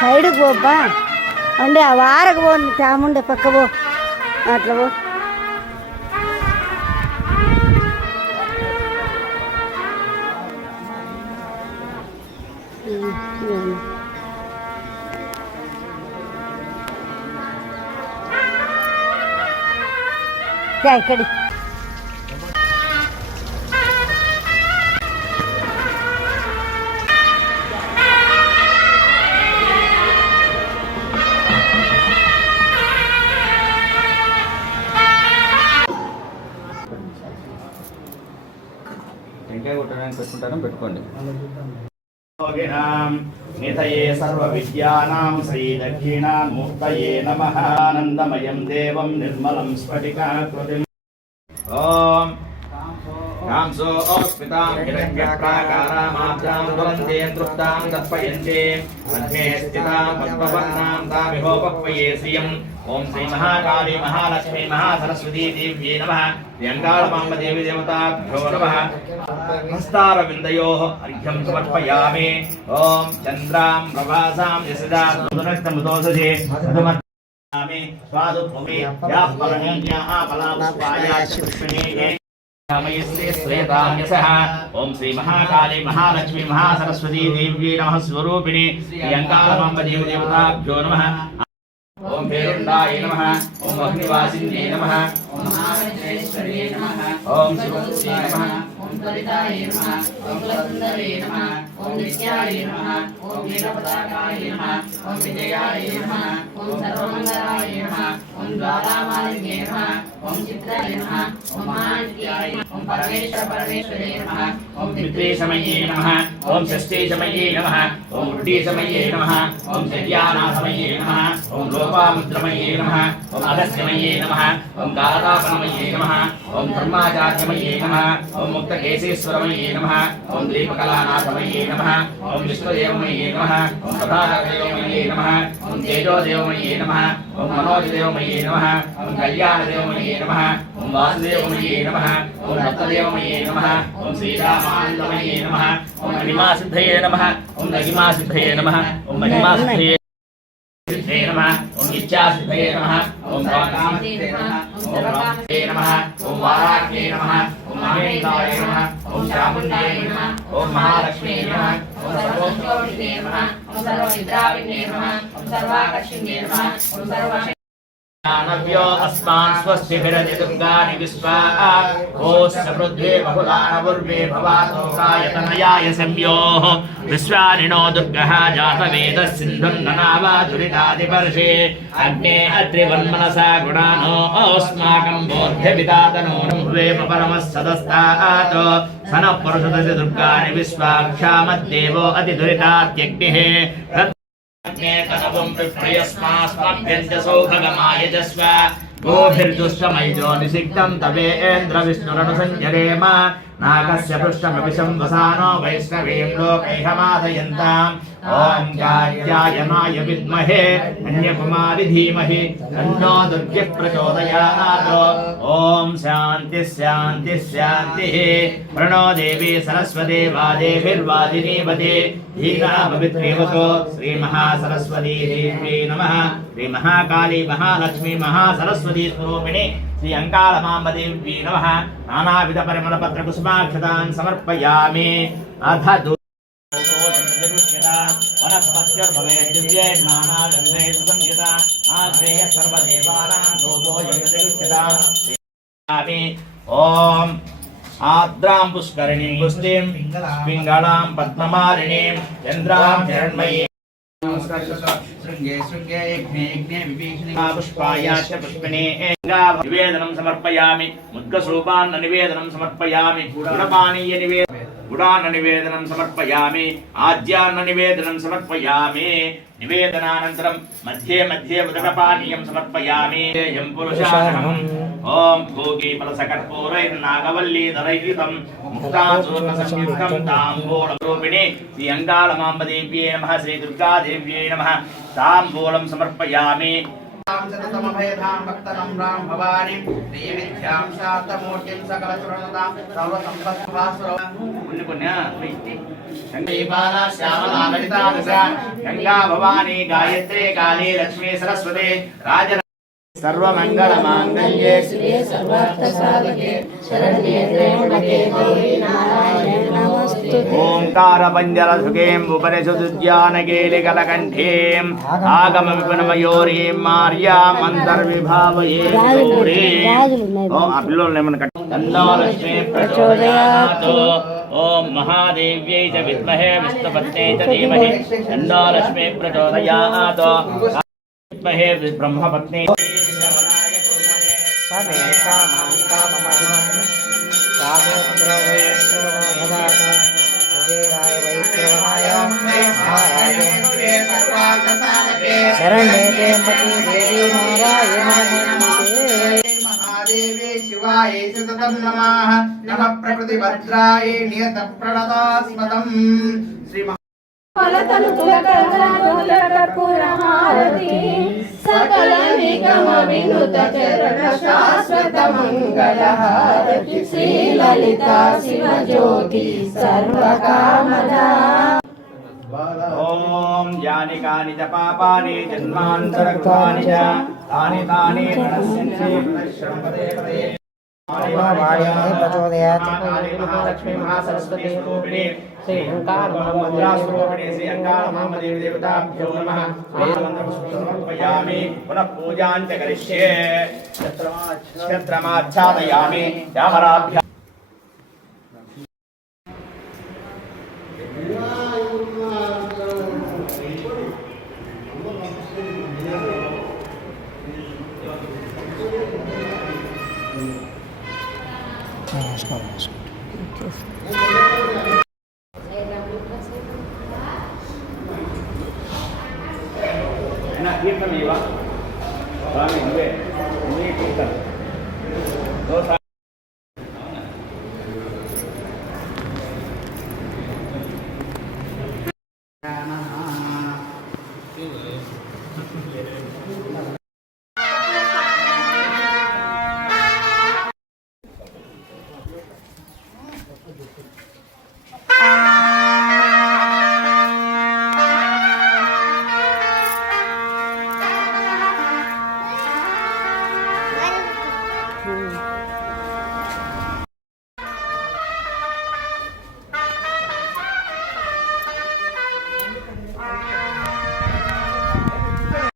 సైడ్కి పోబ్బా అంటే ఆ వారకు పో చాముండే పక్క పో అట్లా పో ఇక్కడి టెంకాయ కొట్టడానికి పెట్టుకుంటాను పెట్టుకోండి. నిధయే సర్వ విద్యానాం శ్రీ దక్షిణామూర్తయే నమః. ఆనందమయం దేవం నిర్మలం స్ఫటికాకృతిం. ఓం కాంసో స్మితాం హిరణ్యప్రాకారామాభ్యాం దురంతే తృప్తాం తత్పయంతే మధ్యే స్థితాం పద్మవర్ణాం తామిహోపక్వయే శ్రియం. ఓం శ్రీ మహాకాళీ మహాలక్ష్మీ మహాసరస్వతీ దేవ్యే నమః. యంగాళమాంబ దేవి దేవతాభ్యో నమః. హస్తారవిందయోః అర్ఘ్యం సమర్పయామి. ఓం చంద్రాం ప్రభాసాం యశదా సుదనష్టముదోసజే మధుమత్యామి స్వాదుభూమి యాః పరమేజ్ఞాః ఫలాపుష్పాయాశ్చ పుష్పిణీః. ఓం శ్రీ మహాకాళీ మహాలక్ష్మీ మహాసరస్వతీ దేవ్యే నమః. స్వరూపిణి యంగాళమాంబ దేవి దేవతాభ్యో నమః. ఓం పేరుండాయ నమః. ఓం అగ్నివాసిన్యే నమః. ఓం మహావిద్యేశ్వర్యే నమః. ఓం శివస్యే నమః. ఓం త్వరితాయ నమః. ఓం కులసుందరే నమః. ఓం నిత్యాయ నమః. ఓం వీరపతాకాయ నమః. ఓం విజయాయ నమః. ఓం సర్వమంగళాయ నమః. ఓం జ్వాలామాలిన్యే నమః. ఓం చిత్రాయ నమః. ఓం మహానిత్యాయ నమః. ఓం పరమేశ్వరే నమః. ఓం పితృసమయే నమః. ఓం షష్ఠీసమయే నమః. ఓం వృద్ధీసమయే నమః. ఓం శయ్యానాసమయే నమః. ఓం లోపాముద్రమయే నమః. ఓం అగస్త్యమయే నమః. ఓం గాలాపనమయే నమః. ఓం ధర్మాచార్యమయే నమః. ఓం ముక్తకేశేశ్వరమయే నమః. ఓం దీపకళానాథమయే నమః. ఓం విష్ణుదేవమయే నమః. ఓం ప్రధానదేవమయే నమః. ఓం తేజోదేవమయే నమః. ఓం మనోజదేవమయే నమః. ఓం కళ్యాణదేవమయే నమః. ఓం వాసుదేవమయే నమః. ఓం దత్తదేవమయే నమః. ఓం శ్రీరామానందమయే నమః. ఓం మహిమాసిద్ధయే నమః. ఓం మహిమాసిద్ధయే నమః. ఓం మహిమాసిద్ధయే సిద్ధే నమః. ఓం ఇచ్ఛాసిద్ధయే నమః. ఓం కామసిద్ధే నమః. ఓం రామసిద్ధే నమః. ఓం వారాహ్యే నమః. ఓం మహేంద్రాయ నమః. ఓం చాముండాయ నమః. ఓం మహాలక్ష్మీ నమః. ఓం సర్వోజ్యోతినే నమః. ఓం సర్వనిద్రావినే నమః. ఓం సర్వాకర్షిణ్యే నమః. ఓం సర్వ నవ్యో అస్మాన్ స్వస్తిభిరతి దుర్గాని విశ్వా ఓస్య పృథ్వీ బహుళానవుర్వే భవాతో కాయతనయాయ సంయోః విశ్వానినో దుర్గః జాతవేద సింధుం ననావాధురితాదిపర్షే అగ్నే అత్రివన్మనసా గుణానో అస్మాకం బోధ్యవిదాతనో వేమ పరమస్సదస్తాత్ సనః పురుషదసి దుర్గాని విశ్వాక్షామద్దేవో అతిదురితాత్యగ్నిః తనవం విప్రయస్మాస్మభ్యంచ సౌభగమాయజస్వ గోభిర్దుష్టమైజో నిషిక్తం తవేంద్ర విష్ణురను సంజరేమ నాగస్య పృష్ఠమపి సంవసానో వైష్ణవీం లోకైహమాదయంతాం ఓం కాత్యాయనాయ విద్మహే కన్యాకుమారి ధీమహి తన్నో దుర్గః ప్రచోదయాత్ ఓం శాంతి శాంతి శాంతి ప్రణో దేవి సరస్వతి వాదేభిర్వాదినీవతే ధీనా భవిత్రేవతో శ్రీ మహాసరస్వతీ దేవ్యై నమః. శ్రీ మహాకాళీ మహాలక్ష్మీ మహాసరస్వతీ స్వరూపిణి శ్రీ అంకాళమాంబ దేవ్యై నమః. నానావిధ పరిమళ పత్ర కుసుమాక్షతాన్ సమర్పయామి. అథ ఓం ఆద్రాం పుష్కరిణీం పుష్టిం పింగళాం పద్మమాలినీం చంద్రాం హిరణ్మయీం పుష్పాయాశ్చ పుష్పిణే నివేదనం సమర్పయామి. ముద్గసూపాన్న నివేదనం సమర్పయామి. గుణపానీయ గుడాన్న నివేదనం సమర్పయామి. ఆజ్యాన్న నివేదనం సమర్పయామి. నివేదనానంతరం మధ్యే మధ్యే ఉదకపానీయం సమర్పయామి. యం పురుషాణం ఓం భోగి ఫలసకర్పూరైర్నాగవల్లీధరైయుతం ముక్తాచూర్ణ సంయుక్తం తాంబూలం రూపిణి శ్రీ అంకాళమాంబ దేవ్యై నమః. శ్రీ దుర్గాదేవ్యై నమః. తాంబూలం సమర్పయామి. शततमभयधां भक्तनम्रां भवानीं श्रीविद्यां शान्तमूर्तिं सकलसुरनुतां सर्वसम्पत्भास्वरं पुण्य गंगीबाला श्यामला ललिता दशा गंगा भवानी गायत्री काली लक्ष्मी सरस्वती राज सर्वमंगलमांगल्ये श्री सर्वार्थसाधके शरण्ये त्र्यंबके गौरी नारायणे नमोस्तुते। ओंकार पंजल सुखें उपनिषदुद्यानकेलि कलकंठीं आगम विपनमयोरीं मार्या मंत्रविभावये गौरीं। ओम आ पिल्लोल्ని మనం तन्नो लक्ष्मी प्रचोदयात्। ओम महादेव्यै च विद्महे विष्णुपत्न्यै च धीमहि तन्नो लक्ष्मी प्रचोदयात्। विद्महे ब्रह्मपत्न्यै समे कामां काममहिमं कामेन्द्रवैश्रवणोऽभदात कुबेराय वैश्रवणाय महाराज शरण्ये त्र्यंबके देवी नारायणे नमोस्तुते। महादेवी शिवाय सततं नमः नमः प्रकृतिभद्राय नियतप्रणतास्मदं श्री सकल निगम विनुत चरण शाश्वत मंगल हारति श्री ललिता शिव ज्योति सर्वकामदा। ओम यानि कानि च पापानि जन्मान्तरकृतानि च तानि तानि प्रणश्यन्ति प्रश्रमपदे पदे। वायुने प्रचोदयात्। महालक्ष्मी महासरस्वती स्वरूपिणी श्री ओंकार भद्रा स्वरूपिणी श्री अंकार महादेवी देवताभ्यो नमः। समर्पयामि पुनः पूजां च करिष्ये। क्षत्रमाच्छादयामि चामराभ्याम्। कीर्तन स्वामी कीर्तन